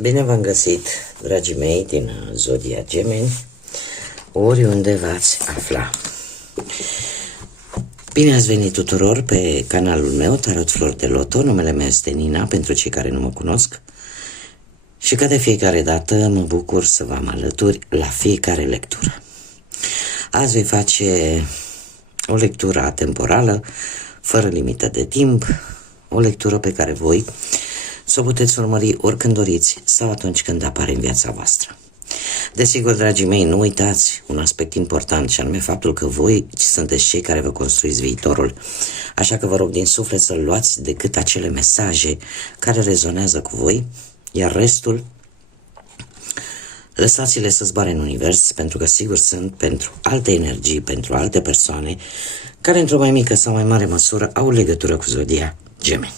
Bine v-am găsit, dragii mei din Zodia Gemeni, oriunde v-ați afla. Bine ați venit tuturor pe canalul meu, Tarot Flori de Loto. Numele meu este Nina, pentru cei care nu mă cunosc. Și ca de fiecare dată mă bucur să vă am alături la fiecare lectură. Azi voi face o lectură atemporală, fără limită de timp, o lectură pe care voi să o puteți urmări oricând doriți sau atunci când apare în viața voastră. Desigur, dragii mei, nu uitați un aspect important, și anume faptul că voi sunteți cei care vă construiți viitorul. Așa că vă rog din suflet să luați decât acele mesaje care rezonează cu voi, iar restul lăsați-le să zboare în univers, pentru că sigur sunt pentru alte energii, pentru alte persoane care într-o mai mică sau mai mare măsură au legătură cu Zodia Gemeni.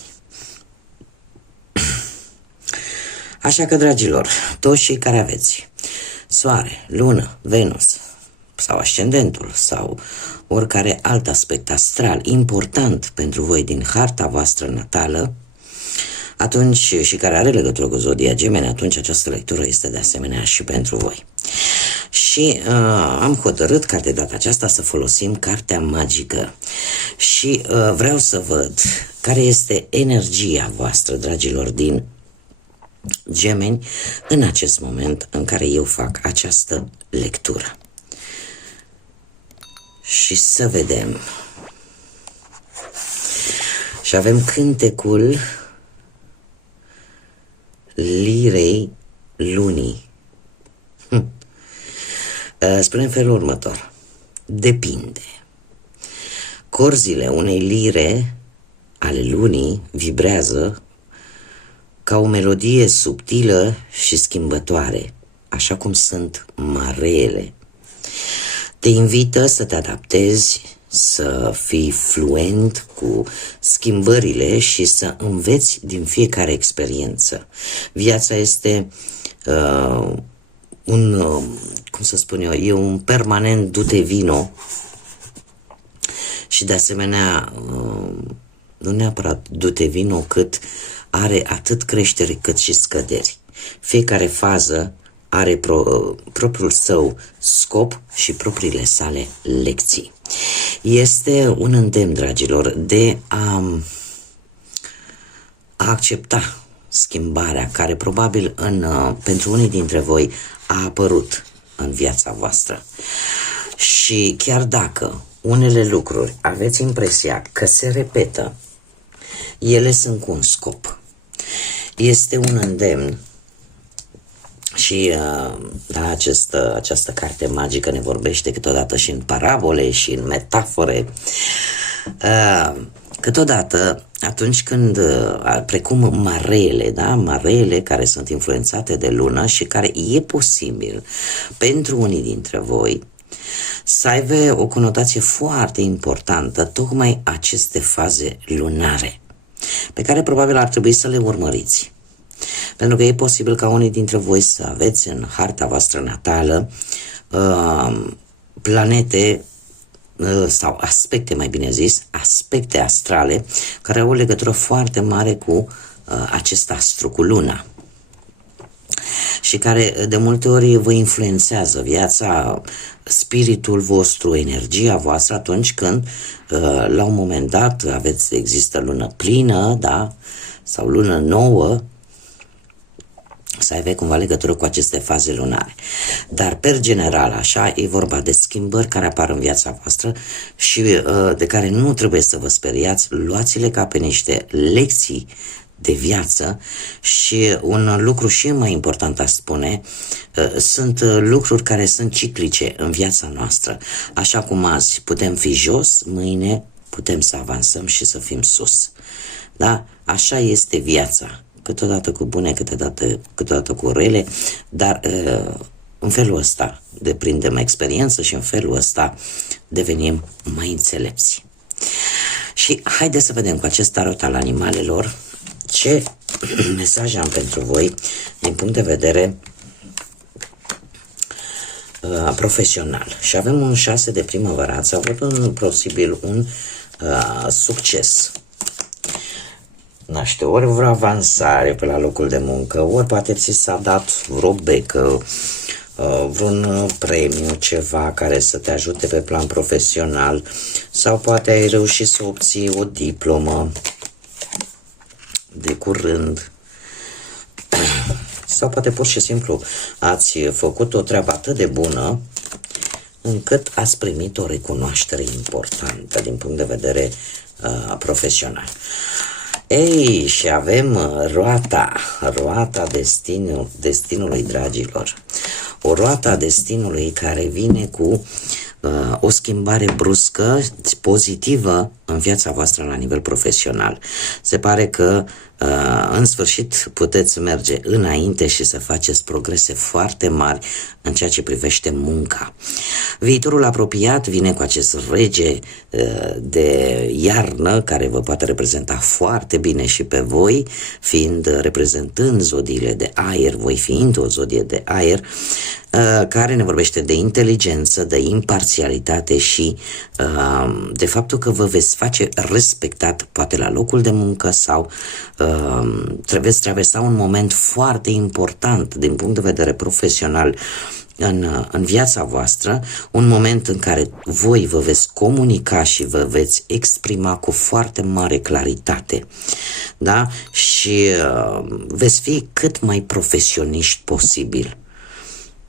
Așa că, dragilor, toți cei care aveți Soare, Lună, Venus sau ascendentul sau oricare alt aspect astral important pentru voi din harta voastră natală, atunci, și care are legătură cu Zodia Gemeni, atunci această lectură este de asemenea și pentru voi. Și am hotărât ca de data aceasta să folosim cartea magică și vreau să văd care este energia voastră, dragilor, din Gemeni în acest moment în care eu fac această lectură. Și să vedem. Și avem cântecul lirei lunii. Spune în felul următor. Depinde. Corzile unei lire ale lunii vibrează ca o melodie subtilă și schimbătoare, așa cum sunt mareele. Te invită să te adaptezi, să fii fluent cu schimbările și să înveți din fiecare experiență. Viața este cum să spun eu, e un permanent du-te vino și de asemenea nu neapărat du-te vino, cât are atât creștere cât și scăderi. Fiecare fază are propriul său scop și propriile sale lecții. Este un îndemn, dragilor, de a accepta schimbarea care probabil pentru unii dintre voi a apărut în viața voastră. Și chiar dacă unele lucruri aveți impresia că se repetă, ele sunt cu un scop. Este un îndemn și această carte magică ne vorbește câteodată și în parabole și în metafore. Câteodată, atunci când, precum mareele, da? Mareele care sunt influențate de lună și care e posibil pentru unii dintre voi să aibă o conotație foarte importantă, tocmai aceste faze lunare, pe care probabil ar trebui să le urmăriți. Pentru că e posibil ca unii dintre voi să aveți în harta voastră natală planete sau aspecte, mai bine zis, aspecte astrale care au o legătură foarte mare cu acest astru, cu luna, și care de multe ori vă influențează viața, spiritul vostru, energia voastră atunci când la un moment dat există lună plină, da? Sau lună nouă, să aibă cumva legătură cu aceste faze lunare. Dar, per general, așa, e vorba de schimbări care apar în viața voastră și de care nu trebuie să vă speriați. Luați-le ca pe niște lecții de viață și un lucru și mai important, aș spune, sunt lucruri care sunt ciclice în viața noastră. Așa cum azi putem fi jos, mâine putem să avansăm și să fim sus. Da? Așa este viața. Câteodată cu bune, câteodată cu rele, dar în felul ăsta deprindem experiență și în felul ăsta devenim mai înțelepți. Și haideți să vedem cu acest tarot al animalelor ce mesaje am pentru voi din punct de vedere profesional. Și avem un 6 de primăvărață, avut posibil un succes. nu știu, ori vreo avansare pe la locul de muncă, ori poate ți s-a dat vreo becă, vreun premiu, ceva care să te ajute pe plan profesional, sau poate ai reușit să obții o diplomă de curând, sau poate pur și simplu ați făcut o treabă atât de bună încât ați primit o recunoaștere importantă din punct de vedere profesional. Ei, și avem roata destinului, dragilor. O roata destinului care vine cu o schimbare bruscă, pozitivă în viața voastră la nivel profesional. Se pare că în sfârșit puteți merge înainte și să faceți progrese foarte mari în ceea ce privește munca. Viitorul apropiat vine cu acest rege de iarnă care vă poate reprezenta foarte bine și pe voi, reprezentând zodiile de aer, voi fiind o zodie de aer, care ne vorbește de inteligență, de imparțialitate și de faptul că vă veți face respectat poate la locul de muncă sau veți traversa un moment foarte important din punct de vedere profesional în viața voastră, un moment în care voi vă veți comunica și vă veți exprima cu foarte mare claritate, da? Și veți fi cât mai profesioniști posibil.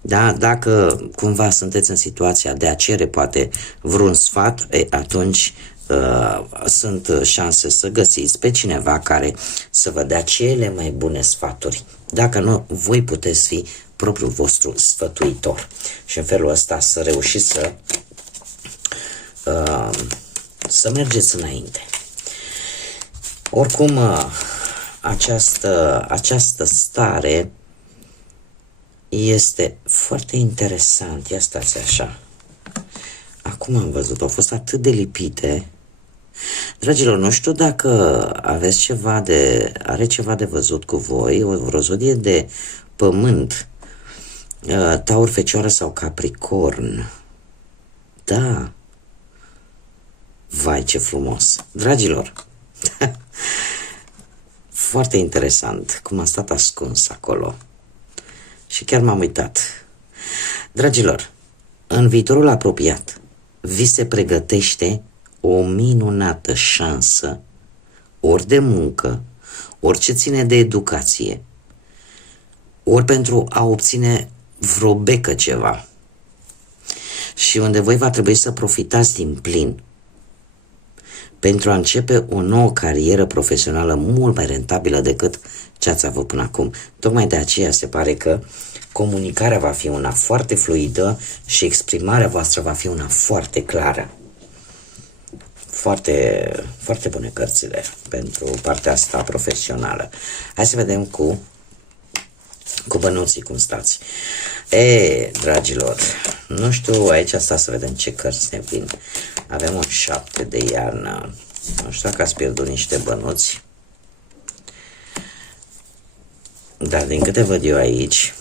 Da? Dacă cumva sunteți în situația de a cere poate vreun sfat, atunci sunt șanse să găsiți pe cineva care să vă dea cele mai bune sfaturi. Dacă nu, voi puteți fi propriul vostru sfătuitor și în felul ăsta să reușiți să mergeți înainte. Oricum, această stare este foarte interesant. Ia stați așa. Acum am văzut, au fost atât de lipite. Dragilor, nu știu dacă are ceva de văzut cu voi, o zodie de pământ, Taur, Fecioară sau Capricorn. Da. Vai, ce frumos. Dragilor, foarte interesant cum a stat ascuns acolo. Și chiar m-am uitat. Dragilor, în viitorul apropiat vi se pregătește o minunată șansă, ori de muncă, ori ce ține de educație, ori pentru a obține vreo becă ceva. Și unde voi va trebui să profitați din plin pentru a începe o nouă carieră profesională mult mai rentabilă decât ce ați avut până acum. Tocmai de aceea se pare că comunicarea va fi una foarte fluidă și exprimarea voastră va fi una foarte clară. Foarte, foarte bune cărțile pentru partea asta profesională. Hai să vedem cu bănuții cum stați. Dragilor, nu știu, aici asta să vedem ce cărți ne vin. Avem un 7 de iarnă. Nu știu dacă ați pierdut niște bănuți. Dar din câte văd eu aici,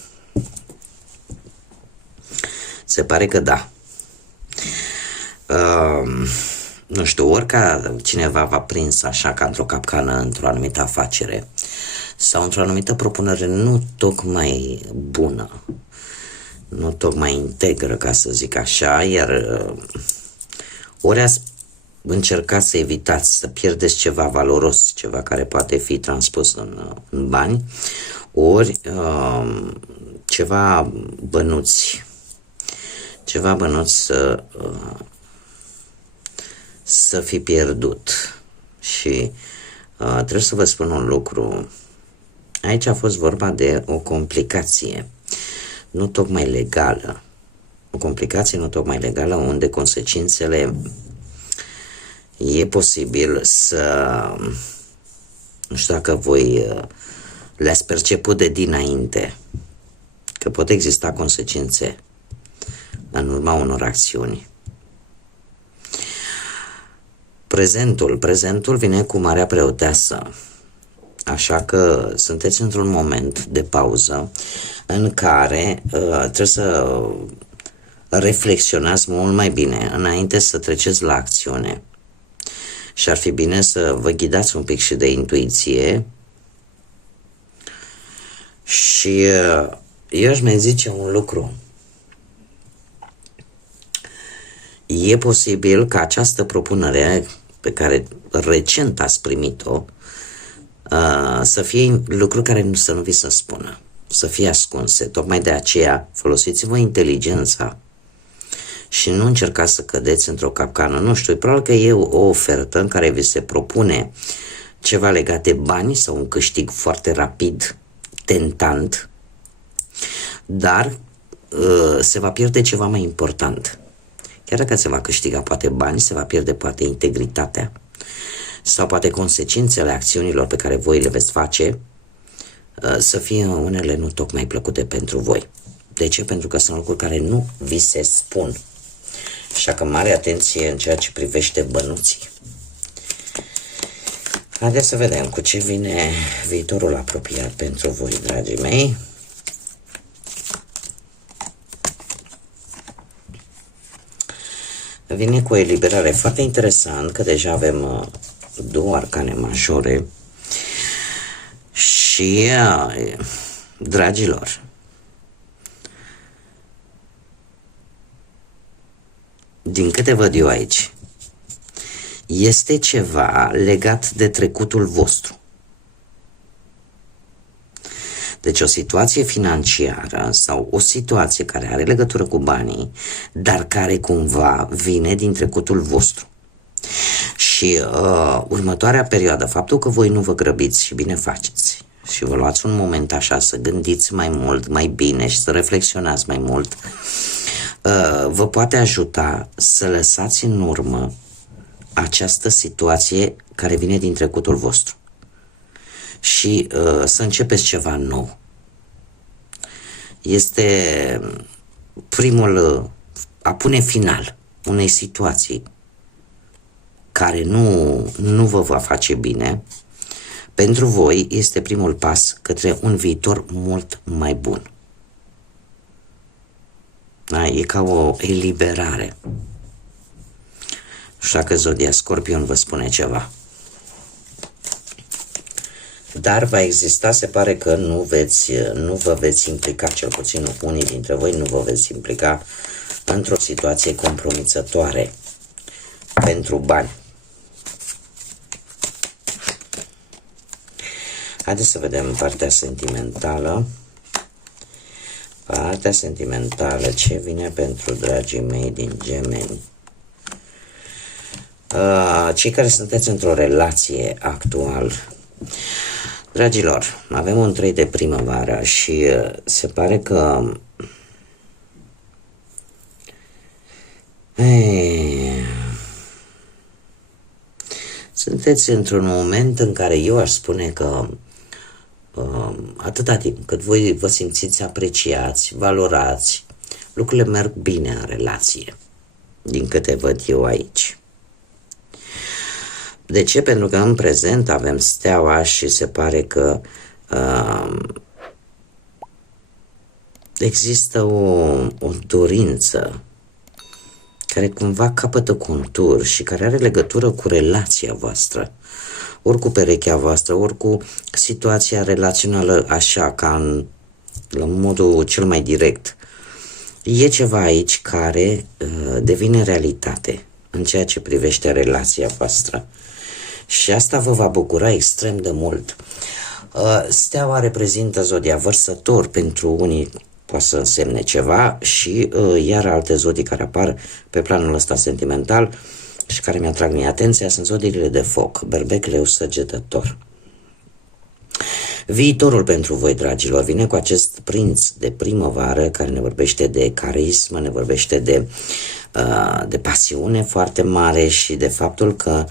se pare că da. Nu știu, ori ca cineva v-a prins așa ca într-o capcană, într-o anumită afacere sau într-o anumită propunere nu tocmai bună, nu tocmai integră, ca să zic așa, iar ori ați încercat să evitați să pierdeți ceva valoros, ceva care poate fi transpus în bani, ori ceva bănuți să fi pierdut. Și trebuie să vă spun un lucru. Aici a fost vorba de o complicație nu tocmai legală. O complicație nu tocmai legală unde consecințele e posibil să... Nu știu dacă voi le-ați perceput de dinainte, că pot exista consecințe în urma unor acțiuni. Prezentul vine cu Marea Preoteasă, așa că sunteți într-un moment de pauză în care trebuie să reflexionați mult mai bine înainte să treceți la acțiune. și ar fi bine să vă ghidați un pic și de intuiție. Și eu aș mai zice un lucru. E posibil ca această propunere pe care recent ați primit-o să fie lucruri care să nu vi se spună, să fie ascunse. Tocmai de aceea folosiți-vă inteligența și nu încercați să cădeți într-o capcană. Nu știu, probabil că e o ofertă în care vi se propune ceva legat de bani sau un câștig foarte rapid, tentant, dar se va pierde ceva mai important. Chiar dacă se va câștiga poate bani, se va pierde poate integritatea sau poate consecințele acțiunilor pe care voi le veți face să fie unele nu tocmai plăcute pentru voi. De ce? Pentru că sunt lucruri care nu vi se spun. Așa că mare atenție în ceea ce privește bănuții. Haideți să vedem cu ce vine viitorul apropiat pentru voi, dragii mei. Vine cu o eliberare foarte interesant, că deja avem două arcane majore și, dragilor, din câte văd eu aici, este ceva legat de trecutul vostru. Deci o situație financiară sau o situație care are legătură cu banii, dar care cumva vine din trecutul vostru. Și următoarea perioadă, faptul că voi nu vă grăbiți și bine faceți și vă luați un moment așa să gândiți mai mult, mai bine și să reflexionați mai mult, vă poate ajuta să lăsați în urmă această situație care vine din trecutul vostru și să începeți ceva nou. Este primul a pune final unei situații care nu vă va face bine. Pentru voi este primul pas către un viitor mult mai bun. Da, e ca o eliberare. Așa că Zodia Scorpion vă spune ceva. Dar va exista, se pare că nu vă veți implica, cel puțin unii dintre voi nu vă veți implica într-o situație compromițătoare pentru bani. Haideți să vedem partea sentimentală. Partea sentimentală, ce vine pentru dragii mei din Gemeni? Cei care sunteți într-o relație actual. Dragilor, avem un 3 de primăvară și se pare că sunteți într-un moment în care eu aș spune că atâta timp cât voi vă simțiți apreciați, valorați, lucrurile merg bine în relație, din câte văd eu aici. De ce? Pentru că în prezent avem steaua și se pare că există o dorință care cumva capătă contur și care are legătură cu relația voastră, ori cu perechea voastră, ori cu situația relațională așa, ca la modul cel mai direct. E ceva aici care devine realitate în ceea ce privește relația voastră. Și asta vă va bucura extrem de mult. Steaua reprezintă zodia Vărsător, pentru unii poate să însemne ceva și iar alte zodii care apar pe planul ăsta sentimental și care mi-atrag mie atenția sunt zodiile de foc, Berbec, Leu, Săgetător. Viitorul pentru voi, dragilor, vine cu acest prinț de primăvară care ne vorbește de carismă, ne vorbește de pasiune foarte mare și de faptul că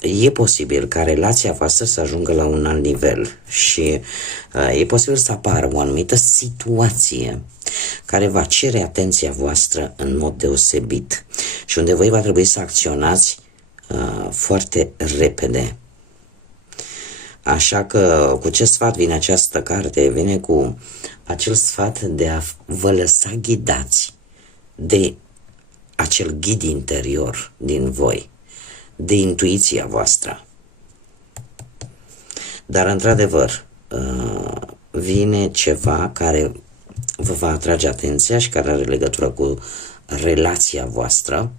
e posibil ca relația voastră să ajungă la un alt nivel și e posibil să apară o anumită situație care va cere atenția voastră în mod deosebit și unde voi va trebui să acționați foarte repede. Așa că cu ce sfat vine această carte? Vine cu acel sfat de a vă lăsa ghidați de acel ghid interior din voi, de intuiția voastră. Dar, într-adevăr, vine ceva care vă va atrage atenția și care are legătură cu relația voastră.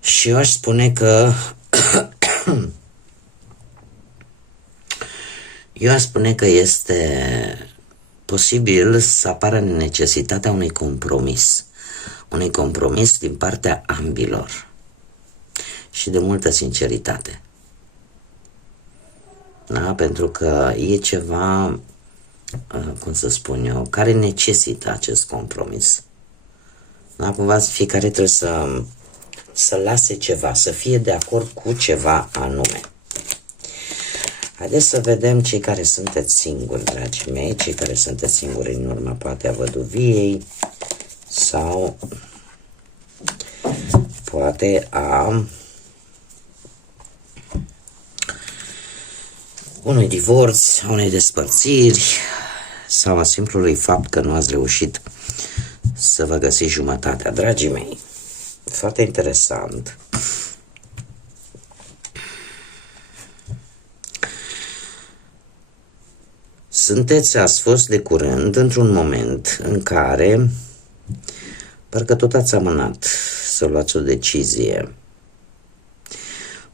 Și eu aș spune că este posibil să apară necesitatea unui compromis din partea ambilor și de multă sinceritate. Da? Pentru că e ceva, cum să spun eu, care necesită acest compromis. Da? Cumva fiecare trebuie să lase ceva, să fie de acord cu ceva anume. Haideți să vedem cei care sunteți singuri, dragii mei, cei care sunteți singuri în urma poate a văduviei sau poate a unui divorț, a unei despărțiri sau a simplului fapt că nu ați reușit să vă găsiți jumătatea. Dragii mei, foarte interesant. Ați fost de curând într-un moment în care parcă tot ați amânat să luați o decizie.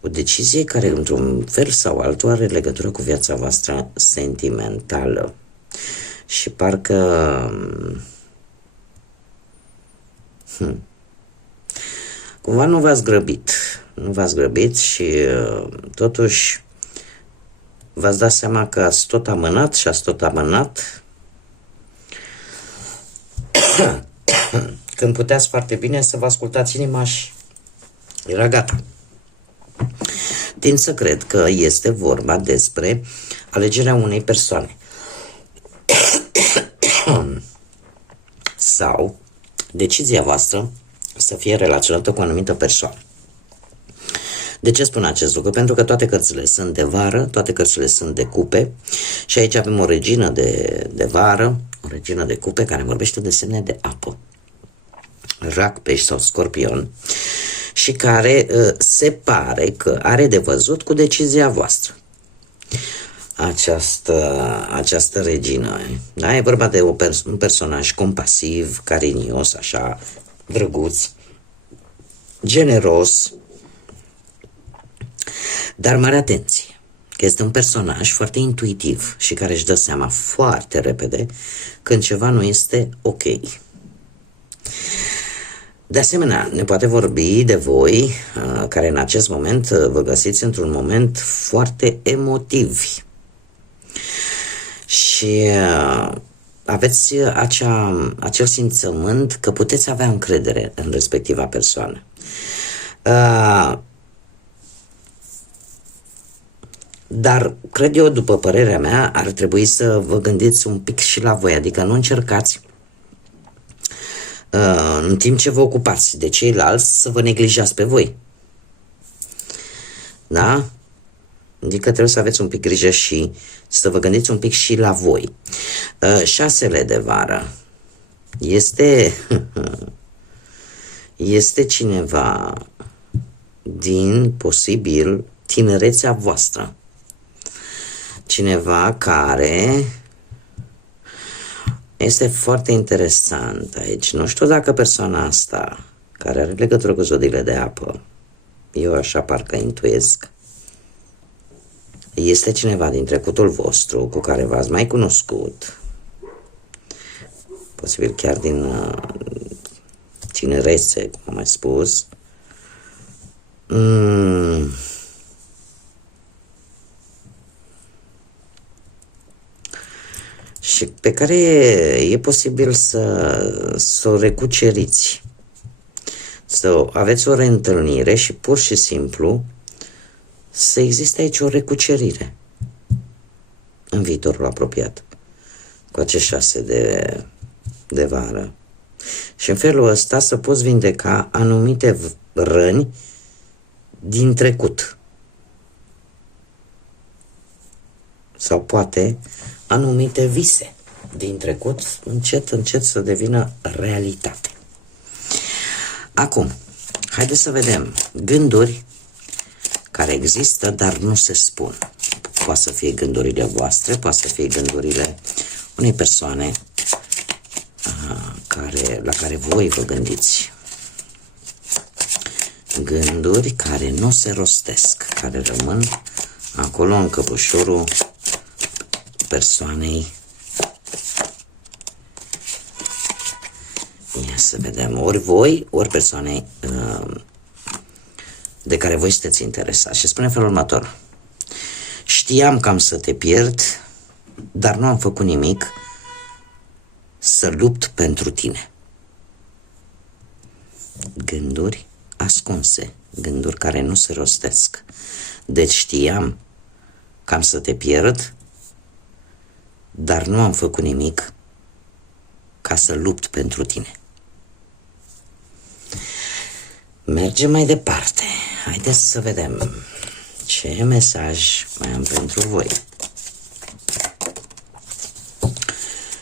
O decizie care, într-un fel sau altul, are legătură cu viața voastră sentimentală. Și parcă cumva nu v-ați grăbit. Nu v-ați grăbit și totuși v-ați dat seama că ați tot amânat și ați tot amânat când puteați foarte bine să vă ascultați inima și era gata. Tind să cred că este vorba despre alegerea unei persoane sau decizia voastră să fie relaționată cu o anumită persoană. De ce spun acest lucru? Pentru că toate cărțile sunt de vară, toate cărțile sunt de cupe și aici avem o regină de vară, o regină de cupe care vorbește de semne de apă, Rac, Pești sau Scorpion, și care se pare că are de văzut cu decizia voastră. Această regină, da? E vorba de un personaj compasiv, carinios, așa, drăguț, generos, dar mare atenție, că este un personaj foarte intuitiv și care își dă seama foarte repede când ceva nu este ok. De asemenea, ne poate vorbi de voi care în acest moment vă găsiți într-un moment foarte emotiv și aveți acel simțământ că puteți avea încredere în respectiva persoană. Dar, cred eu, după părerea mea, ar trebui să vă gândiți un pic și la voi, adică nu încercați în timp ce vă ocupați de ceilalți să vă neglijați pe voi. Da? Adică trebuie să aveți un pic grijă și să vă gândiți un pic și la voi. 6 de vară. Este cineva din, posibil, tinerețea voastră. Cineva care este foarte interesant aici. Nu știu dacă persoana asta, care are legătură cu zodiile de apă, eu așa parcă intuiesc, este cineva din trecutul vostru cu care v-ați mai cunoscut, posibil chiar din tinerețe, cum am mai spus. Și pe care e posibil să o recuceriți, să aveți o reîntâlnire și pur și simplu să existe aici o recucerire în viitorul apropiat cu acești 6 de vară. Și în felul ăsta să poți vindeca anumite răni din trecut. Sau poate anumite vise din trecut încet, încet să devină realitate. Acum, haideți să vedem gânduri care există, dar nu se spun. Poate să fie gândurile voastre, poate să fie gândurile unei persoane la care voi vă gândiți. Gânduri care nu se rostesc, care rămân acolo în căpușorul persoanei. Ia să vedem, ori voi, ori persoanei de care voi sunteți interesați. Și spune felul următor: știam că am să te pierd, dar nu am făcut nimic să lupt pentru tine. Gânduri ascunse, gânduri care nu se rostesc. Deci știam că am să te pierd, dar nu am făcut nimic ca să lupt pentru tine. Mergem mai departe. Haideți să vedem ce mesaj mai am pentru voi.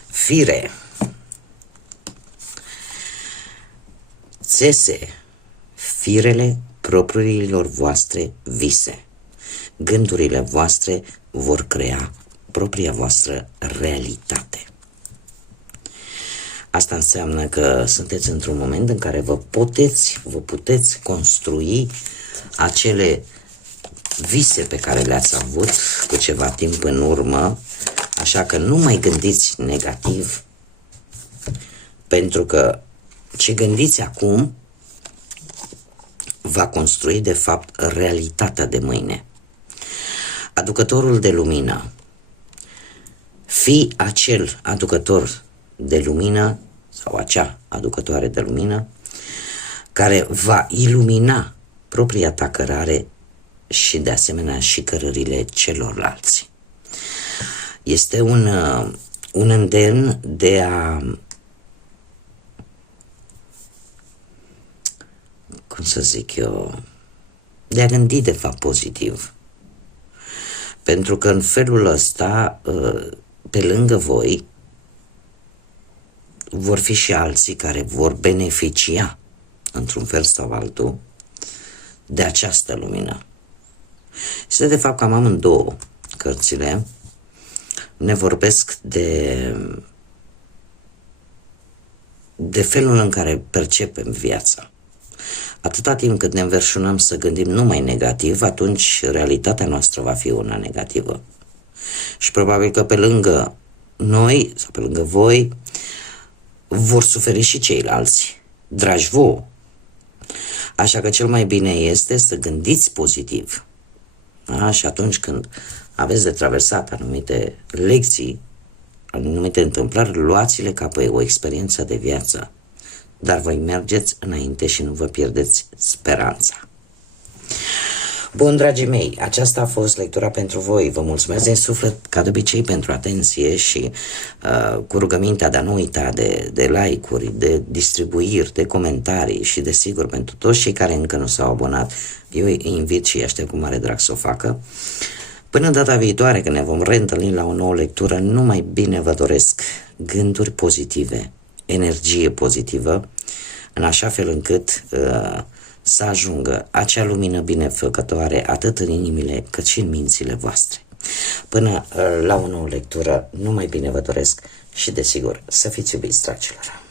Fire, țese firele propriilor voastre vise. Gândurile voastre vor crea propria voastră realitate. Asta înseamnă că sunteți într-un moment în care vă puteți construi acele vise pe care le-ați avut cu ceva timp în urmă, așa că nu mai gândiți negativ, pentru că ce gândiți acum va construi de fapt realitatea de mâine. Aducătorul de lumină. Fii acel aducător de lumină sau acea aducătoare de lumină care va ilumina propria ta cărare și de asemenea și cărările celorlalți. Este un îndemn de a, cum să zic eu, de a gândi de fapt pozitiv. Pentru că în felul ăsta, pe lângă voi, vor fi și alții care vor beneficia, într-un fel sau altul, de această lumină. Este de fapt cam amândouă cărțile. Ne vorbesc de felul în care percepem viața. Atâta timp cât ne înverșunăm să gândim numai negativ, atunci realitatea noastră va fi una negativă. Și probabil că pe lângă noi sau pe lângă voi vor suferi și ceilalți, dragi vouă. Așa că cel mai bine este să gândiți pozitiv. Da? Și atunci când aveți de traversat anumite lecții, anumite întâmplări, luați-le ca pe o experiență de viață. Dar voi mergeți înainte și nu vă pierdeți speranța. Bun, dragii mei, aceasta a fost lectura pentru voi. Vă mulțumesc din suflet, ca de obicei, pentru atenție și cu rugămintea de a nu uita de like-uri, de distribuiri, de comentarii și, desigur, pentru toți cei care încă nu s-au abonat, eu îi invit și îi aștept cu mare drag să o facă. Până data viitoare, când ne vom reîntâlni la o nouă lectură, numai bine vă doresc gânduri pozitive, energie pozitivă, în așa fel încât să ajungă acea lumină binefăcătoare atât în inimile cât și în mințile voastre. Până la o nouă lectură, numai bine vă doresc și, desigur, să fiți iubiți, dragilor!